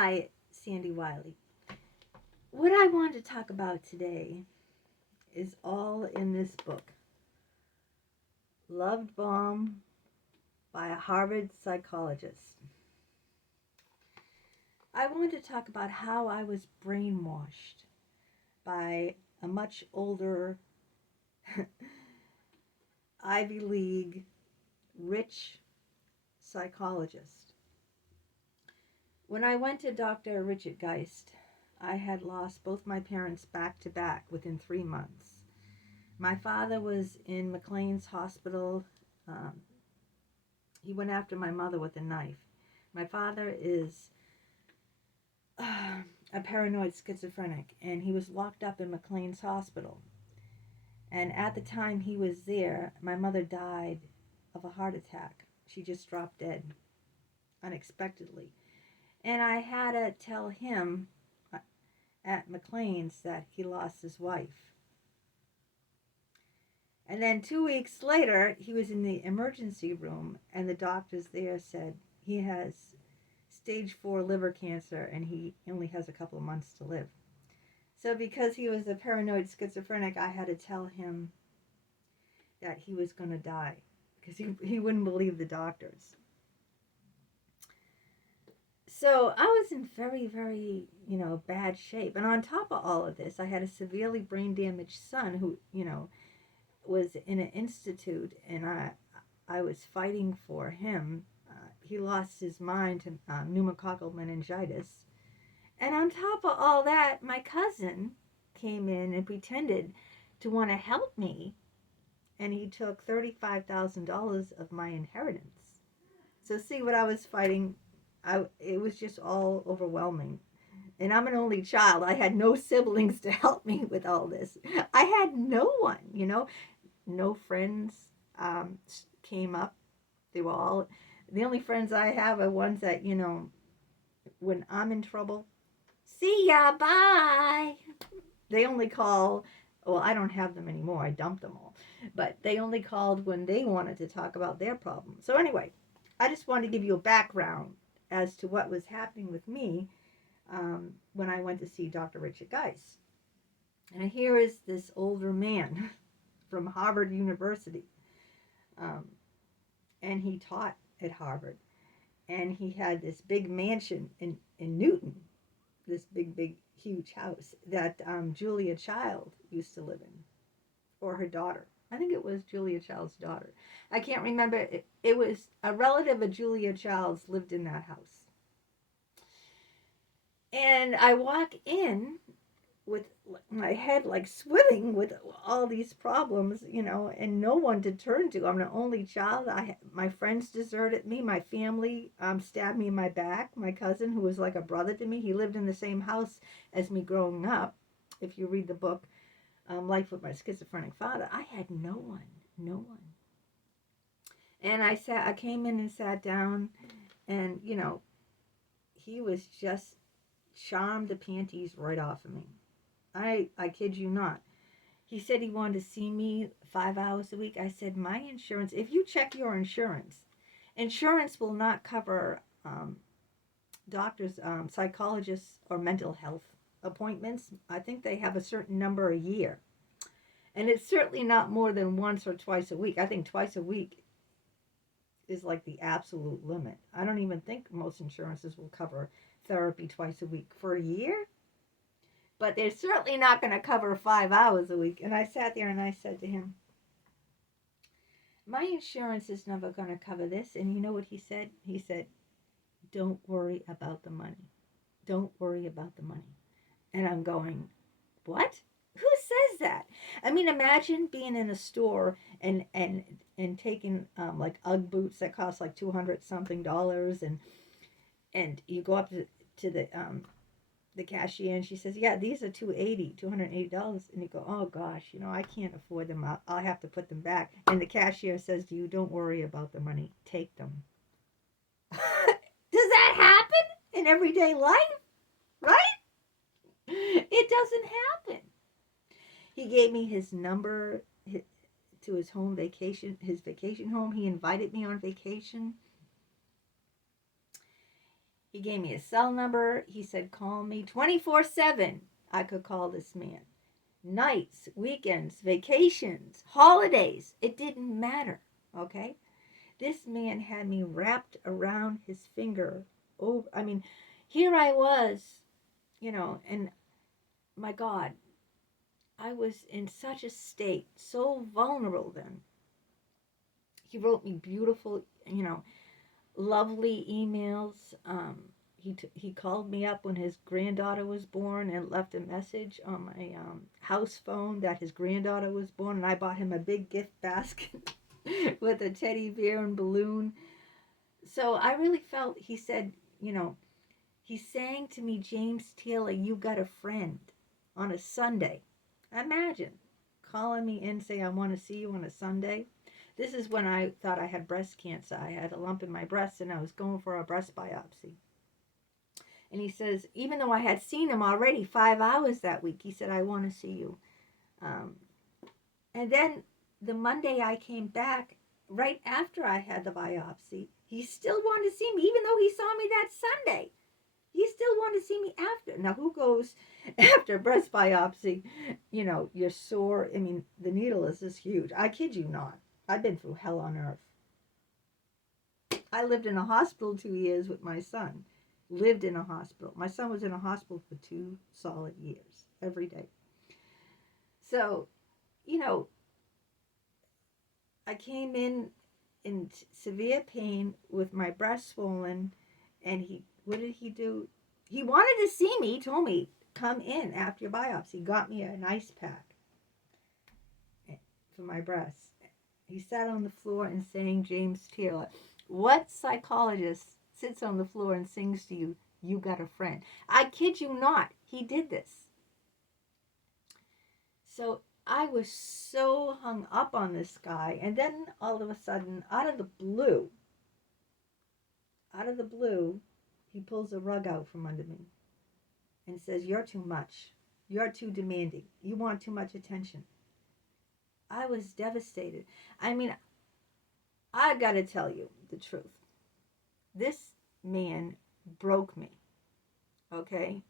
Hi, Sandy Wiley. What I want to talk about today is all in this book, Loved Bomb by a Harvard psychologist. I want to talk about how I was brainwashed by a much older Ivy League rich psychologist. When I went to Dr. Richard Geist, I had lost both my parents back to back within 3 months. My father was in McLean's hospital. Um, he went after my mother with a knife. My father is a paranoid schizophrenic, and he was locked up in McLean's hospital. And at the time he was there, my mother died of a heart attack. She just dropped dead unexpectedly. And I had to tell him at McLean's that he lost his wife. And then 2 weeks later, he was in the emergency room, and the doctors there said he has stage 4 liver cancer and he only has a couple of months to live. So because he was a paranoid schizophrenic, I had to tell him that he was going to die because he wouldn't believe the doctors. So I was in very, very, bad shape. And on top of all of this, I had a severely brain damaged son who, was in an institute, and I was fighting for him. He lost his mind to pneumococcal meningitis. And on top of all that, my cousin came in and pretended to want to help me, and he took $35,000 of my inheritance. So see what I was fighting. It was just all overwhelming. And I'm an only child. I had no siblings to help me with all this. I had no one. No friends came up. They were all, the only friends I have are ones that, when I'm in trouble, see ya, bye. They only call, well, I don't have them anymore. I dumped them all. But they only called when they wanted to talk about their problems. So anyway, I just wanted to give you a background as to what was happening with me when I went to see Dr. Richard Geist. And here is this older man from Harvard University. And he taught at Harvard. And he had this big mansion in Newton, this big, huge house that Julia Child used to live in, or her daughter. I think it was Julia Child's daughter. I can't remember. It was a relative of Julia Child's lived in that house. And I walk in with my head like swimming with all these problems, and no one to turn to. I'm the only child. My friends deserted me. My family stabbed me in my back. My cousin, who was like a brother to me, he lived in the same house as me growing up. If you read the book, Life with My Schizophrenic Father, I had no one. And I came in and sat down, and he was just charmed the panties right off of me. I kid you not. He said he wanted to see me 5 hours a week. I said, my insurance, if you check your insurance will not cover doctors, psychologists, or mental health appointments. I think they have a certain number a year. And it's certainly not more than once or twice a week. I think twice a week is like the absolute limit. I don't even think most insurances will cover therapy twice a week for a year. But they're certainly not going to cover 5 hours a week. And I sat there and I said to him, my insurance is never going to cover this. And you know what he said? He said, don't worry about the money. Don't worry about the money. And I'm going, what? Who says that? I mean, imagine being in a store and taking like UGG boots that cost like $200 something, and you go up to the cashier, and she says, yeah, these are $280. And you go, oh gosh, I can't afford them. I'll have to put them back. And the cashier says to you, don't worry about the money, take them. Does that happen in everyday life? Right? It doesn't happen. He gave me his number to his vacation home. He invited me on vacation. He gave me a cell number. He said, call me 24/7. I could call this man. Nights, weekends, vacations, holidays. It didn't matter. Okay? This man had me wrapped around his finger. Oh, I mean, here I was, and my God, I was in such a state, so vulnerable then. He wrote me beautiful, lovely emails. He called me up when his granddaughter was born and left a message on my house phone that his granddaughter was born, and I bought him a big gift basket with a teddy bear and balloon. So I really felt, he said, he sang to me, James Taylor, you got a friend, on a Sunday. Imagine calling me in, say, I want to see you on a Sunday. This is when I thought I had breast cancer. I had a lump in my breast and I was going for a breast biopsy. And he says, even though I had seen him already 5 hours that week, he said, I want to see you. And then the Monday I came back, right after I had the biopsy, he still wanted to see me, even though he saw me that Sunday. He still wanted to see me after. Now, who goes after breast biopsy? You're sore. I mean, the needle is this huge. I kid you not. I've been through hell on earth. I lived in a hospital 2 years with my son. Lived in a hospital. My son was in a hospital for 2 solid years, every day. So, I came in severe pain with my breast swollen, and what did he do? He wanted to see me. He told me, come in after your biopsy. He got me an ice pack for my breast. He sat on the floor and sang James Taylor. What psychologist sits on the floor and sings to you, you got a friend? I kid you not. He did this. So I was so hung up on this guy. And then all of a sudden, out of the blue, he pulls a rug out from under me and says, you're too much. You're too demanding. You want too much attention. I was devastated. I mean, I got to tell you the truth. This man broke me. Okay?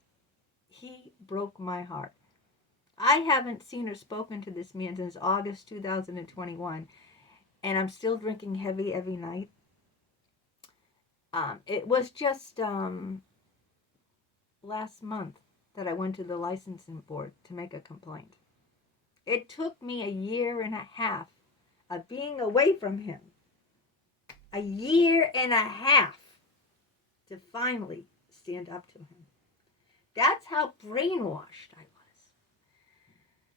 He broke my heart. I haven't seen or spoken to this man since August 2021, and I'm still drinking heavy every night. It was just last month that I went to the licensing board to make a complaint. It took me 1.5 years of being away from him. 1.5 years to finally stand up to him. That's how brainwashed I was.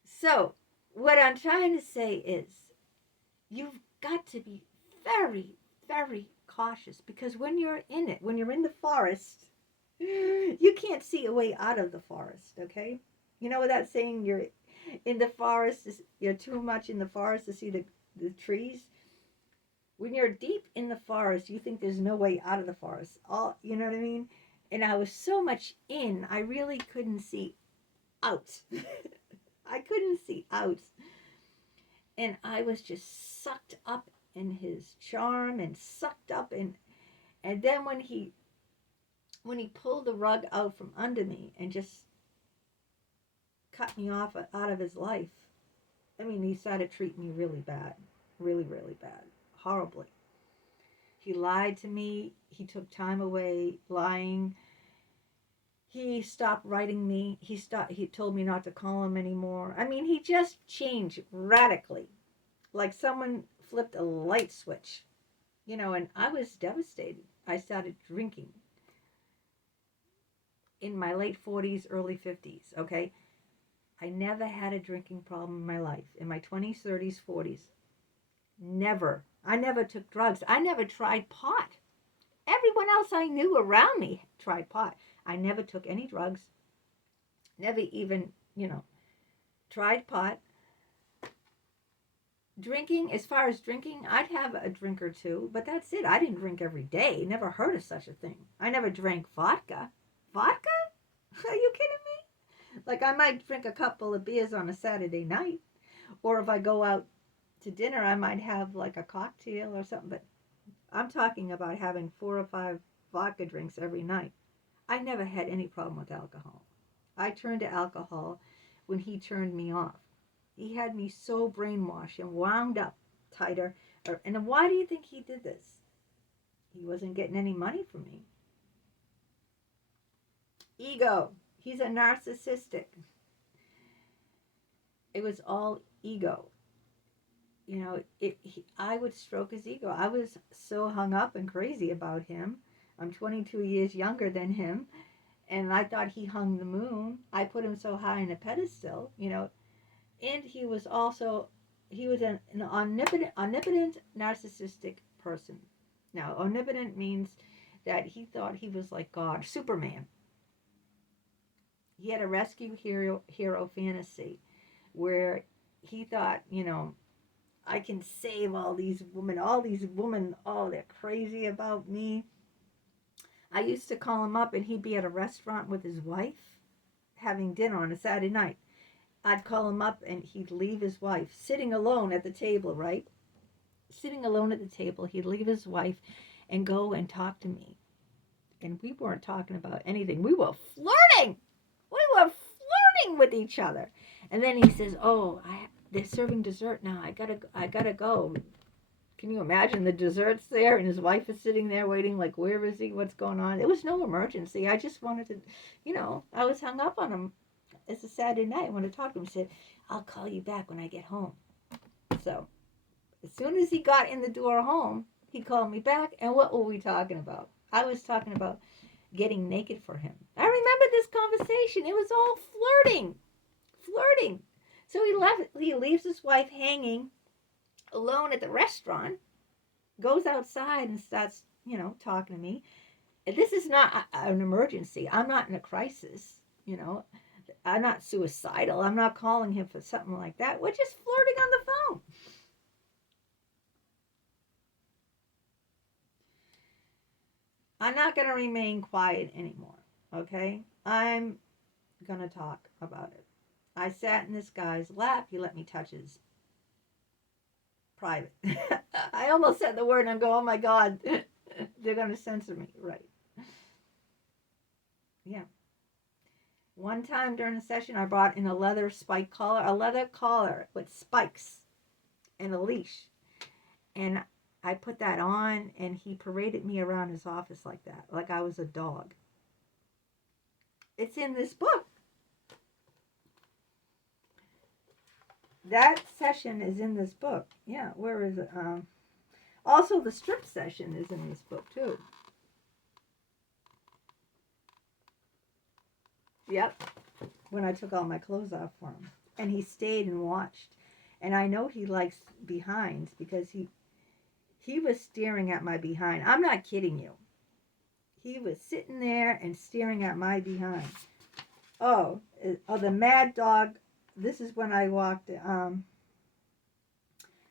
So, what I'm trying to say is, you've got to be very, very cautious, because when you're in it, when you're in the forest, you can't see a way out of the forest, okay? You know what that saying, you're in the forest, you're too much in the forest to see the trees? When you're deep in the forest, you think there's no way out of the forest. You know what I mean? And I was so much in, I really couldn't see out. I couldn't see out. And I was just sucked up in his charm and sucked up in. And then when he pulled the rug out from under me and just cut me off out of his life, I mean, he started treating me really bad. Really, really bad. Horribly. He lied to me. He took time away lying. He stopped writing me. He told me not to call him anymore. I mean, he just changed radically. Like someone flipped a light switch. And I was devastated. I started drinking in my late 40s, early 50s, okay? I never had a drinking problem in my life. In my 20s, 30s, 40s. Never. I never took drugs. I never tried pot. Everyone else I knew around me tried pot. I never took any drugs. Never even, tried pot. Drinking, as far as drinking, I'd have a drink or two, but that's it. I didn't drink every day. Never heard of such a thing. I never drank vodka. Vodka? Are you kidding me? Like, I might drink a couple of beers on a Saturday night. Or if I go out to dinner, I might have like a cocktail or something. But I'm talking about having 4 or 5 vodka drinks every night. I never had any problem with alcohol. I turned to alcohol when he turned me off. He had me so brainwashed and wound up tighter. And why do you think he did this? He wasn't getting any money from me. Ego. He's a narcissistic. It was all ego. I would stroke his ego. I was so hung up and crazy about him. I'm 22 years younger than him, and I thought he hung the moon. I put him so high in a pedestal, and he was an omnipotent narcissistic person. Now, omnipotent means that he thought he was like God, Superman. He had a rescue hero fantasy where he thought, I can save all these women. Oh, they're crazy about me. I used to call him up and he'd be at a restaurant with his wife having dinner on a Saturday night. I'd call him up and he'd leave his wife sitting alone at the table, right? Sitting alone at the table, he'd leave his wife and go and talk to me. And we weren't talking about anything. We were flirting. With each other. And then he says, they're serving dessert now. I gotta go. Can you imagine the dessert's there and his wife is sitting there waiting like, where is he? What's going on? It was no emergency. I just wanted to, I was hung up on him. It's a Saturday night. I wanted to talk to him. He said, I'll call you back when I get home. So as soon as he got in the door home, he called me back. And what were we talking about? I was talking about getting naked for him. I remember this conversation. It was all flirting. So he leaves his wife hanging alone at the restaurant, goes outside and starts, talking to me. This is not an emergency. I'm not in a crisis, I'm not suicidal. I'm not calling him for something like that. We're just flirting on the phone. I'm not going to remain quiet anymore, okay? I'm going to talk about it. I sat in this guy's lap. He let me touch his private. I almost said the word and I go, oh my God, they're going to censor me. Right. Yeah. One time during a session, I brought in a leather collar with spikes and a leash. And I put that on and he paraded me around his office like that, like I was a dog. It's in this book. That session is in this book. Yeah, where is it? Also, the strip session is in this book, too. Yep, when I took all my clothes off for him. And he stayed and watched. And I know he likes behinds because he was staring at my behind. I'm not kidding you. He was sitting there and staring at my behind. The mad dog. This is when I walked. I'm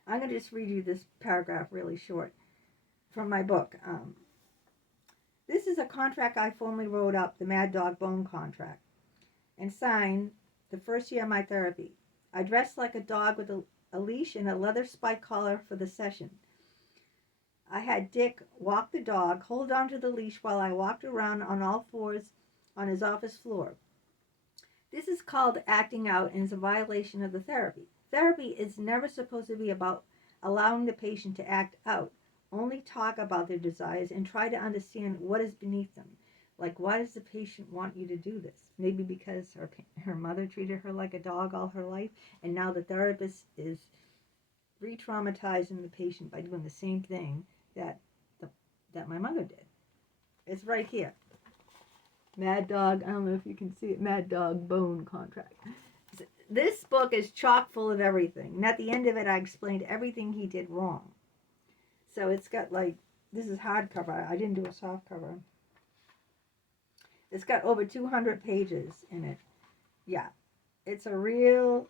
going to just read you this paragraph really short from my book. This is a contract I formally wrote up, the Mad Dog Bone contract, and signed the first year of my therapy. I dressed like a dog with a leash and a leather spike collar for the session. I had Dick walk the dog, hold on to the leash while I walked around on all fours on his office floor. This is called acting out and is a violation of the therapy. Therapy is never supposed to be about allowing the patient to act out. Only talk about their desires and try to understand what is beneath them. Like, why does the patient want you to do this? Maybe because her mother treated her like a dog all her life, and now the therapist is re-traumatizing the patient by doing the same thing that my mother did. It's right here. Mad Dog, I don't know if you can see it, Mad Dog Bone Contract. This book is chock full of everything. And at the end of it, I explained everything he did wrong. So it's got this is hardcover. I didn't do a soft cover. It's got over 200 pages in it. Yeah. It's a real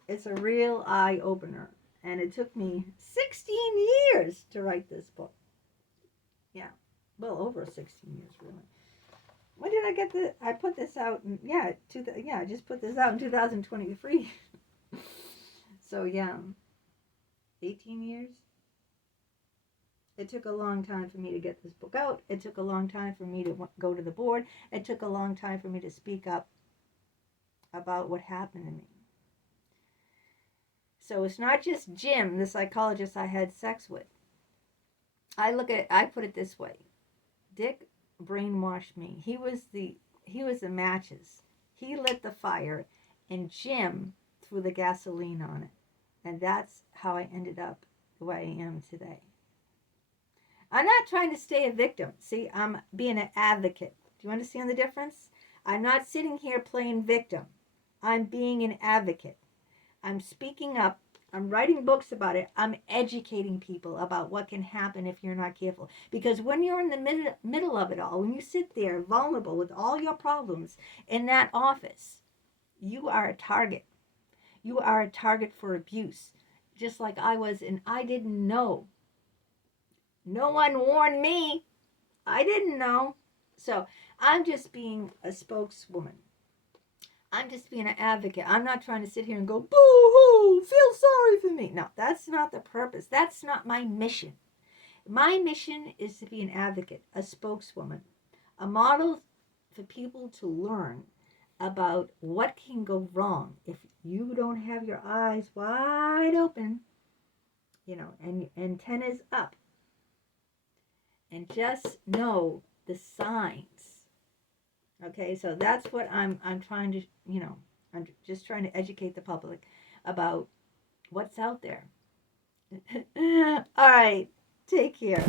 eye opener. And it took me 16 years to write this book. Yeah. Well, over 16 years, really. When did I get this? I put this out I just put this out in 2023. So, yeah. 18 years. It took a long time for me to get this book out. It took a long time for me to go to the board. It took a long time for me to speak up about what happened to me. So it's not just Jim, the psychologist I had sex with. I put it this way. Dick brainwashed me. He was the matches. He lit the fire, and Jim threw the gasoline on it. And that's how I ended up the way I am today. I'm not trying to stay a victim. See, I'm being an advocate. Do you understand the difference? I'm not sitting here playing victim. I'm being an advocate. I'm speaking up. I'm writing books about it. I'm educating people about what can happen if you're not careful. Because when you're in the middle of it all, when you sit there vulnerable with all your problems in that office, you are a target. You are a target for abuse. Just like I was, and I didn't know. No one warned me. I didn't know. So I'm just being a spokeswoman. I'm just being an advocate. I'm not trying to sit here and go, boo-hoo, feel sorry for me. No, that's not the purpose. That's not my mission. My mission is to be an advocate, a spokeswoman, a model for people to learn about what can go wrong if you don't have your eyes wide open, and antennas up. And just know the signs. Okay, so that's what I'm trying to, I'm just trying to educate the public about what's out there. All right, take care.